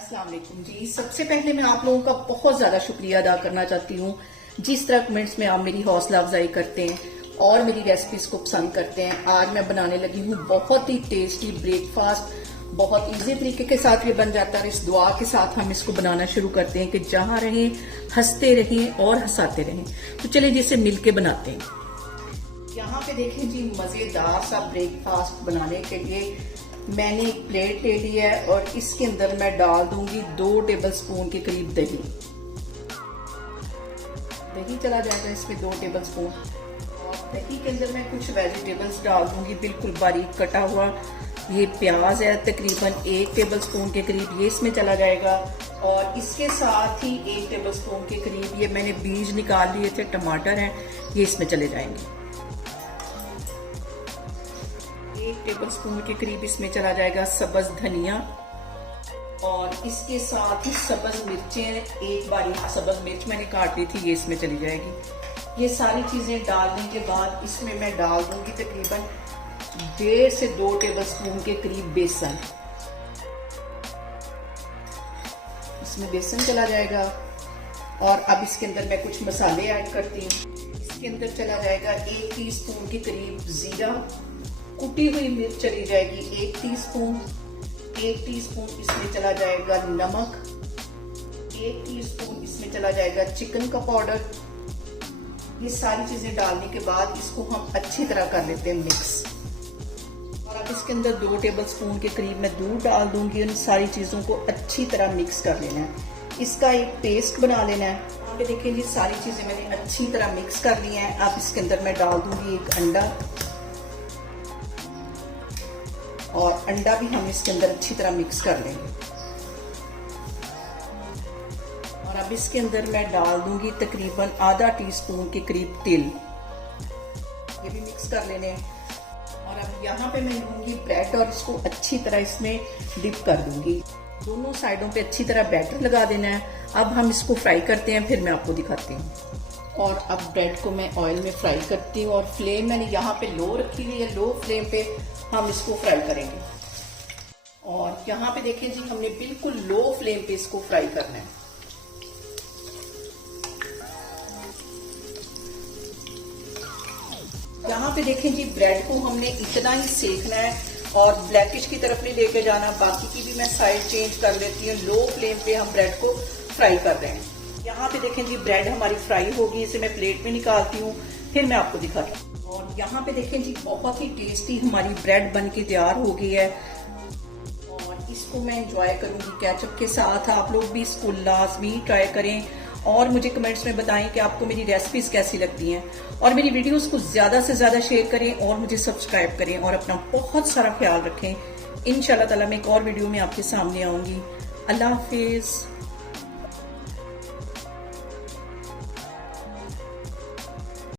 अस्सलाम वालेकुम जी। सबसे पहले मैं आप लोगों का बहुत ज़्यादा शुक्रिया अदा करना चाहती हूँ जिस तरह कमेंट्स में आप मेरी हौसला अफजाई करते हैं और मेरी रेसिपीज को पसंद करते हैं। आज मैं बनाने लगी हूँ बहुत ही टेस्टी ब्रेकफास्ट, बहुत इजी तरीके के साथ ये बन जाता है। इस दुआ के साथ हम इसको बनाना शुरू करते हैं कि जहाँ रहें हंसते रहें और हंसाते रहें। तो चलिए जिसे मिलके बनाते हैं। यहाँ पे देखें जी, मजेदार सा ब्रेकफास्ट बनाने के लिए मैंने एक प्लेट ले ली है और इसके अंदर मैं डाल दूंगी 2 टेबलस्पून के करीब दही। दही चला जाएगा इसमें 2 टेबलस्पून। और दही के अंदर मैं कुछ वेजिटेबल्स डाल दूंगी, बिल्कुल बारीक कटा हुआ। ये प्याज है तकरीबन 1 टेबलस्पून के करीब, ये इसमें चला जाएगा। और इसके साथ ही 1 टेबलस्पून के करीब ये मैंने बीज निकाल लिए थे, टमाटर हैं, ये इसमें चले जाएंगे। 1 टेबलस्पून के करीब इसमें चला जाएगा सब्ज धनिया और इसके साथ ही सब्ज मिर्चें, 1 बारीक सब्ज मिर्च मैंने काट ली थी, ये इसमें चली जाएगी। ये सारी चीजें डालने के बाद इसमें मैं डाल दूंगी तकरीबन 1.5 से 2 टेबलस्पून के करीब बेसन। इसमें बेसन चला जाएगा और अब इसके अंदर मैं कुछ मसाले ऐड करती हूँ। इसके अंदर चला जाएगा 1 टीस्पून के करीब जीरा, कुटी हुई मिर्च चली जाएगी 1 टीस्पून। 1 टीस्पून इसमें चला जाएगा नमक। 1 टीस्पून इसमें चला जाएगा चिकन का पाउडर। ये सारी चीजें डालने के बाद इसको हम अच्छी तरह कर लेते हैं मिक्स। और अब इसके अंदर 2 टेबलस्पून के करीब मैं दूध डाल दूंगी। इन सारी चीजों को अच्छी तरह मिक्स कर लेना है, इसका एक पेस्ट बना लेना है। यहाँ पे देखिए जी, सारी चीजें मैंने अच्छी तरह मिक्स कर ली हैं। अब इसके अंदर मैं डाल दूंगी 1 अंडा और अंडा भी हम इसके अंदर अच्छी तरह मिक्स कर लेंगे। और अब इसके अंदर मैं डाल दूंगी तकरीबन आधा टीस्पून के करीब तिल, ये भी मिक्स कर लेने हैं। और अब यहाँ पे मैं लूंगी ब्रेड और इसको अच्छी तरह इसमें डिप कर दूंगी। दोनों साइडों पे अच्छी तरह बैटर लगा देना है। अब हम इसको फ्राई करते हैं, फिर मैं आपको दिखाती हूँ। और अब ब्रेड को मैं ऑयल में फ्राई करती हूँ और फ्लेम मैंने यहाँ पे लो रखी हुई है। लो फ्लेम पे हम इसको फ्राई करेंगे। और यहाँ पे देखें जी, हमने बिल्कुल लो फ्लेम पे इसको फ्राई करना है। यहाँ पे देखें जी, ब्रेड को हमने इतना ही सेकना है और ब्लैकिश की तरफ नहीं लेके जाना। बाकी की भी मैं साइड चेंज कर लेती हूँ। लो फ्लेम पे हम ब्रेड को फ्राई कर रहे हैं। यहाँ पे देखें जी, ब्रेड हमारी फ्राई होगी। इसे मैं प्लेट में निकालती हूँ, फिर मैं आपको दिखाती हूँ। और यहाँ पे देखें जी, बहुत ही टेस्टी हमारी ब्रेड बन के तैयार हो गई है और इसको मैं एंजॉय करूंगी केचप के साथ। आप लोग भी इसको लाजमी ट्राई करें और मुझे कमेंट्स में बताएं कि आपको मेरी रेसिपीज कैसी लगती हैं। और मेरी वीडियोस को ज्यादा से ज्यादा शेयर करें और मुझे सब्सक्राइब करें और अपना बहुत सारा ख्याल रखें। इंशाल्लाह ताला मैं एक और वीडियो में आपके सामने आऊंगी। अल्लाह हाफिज।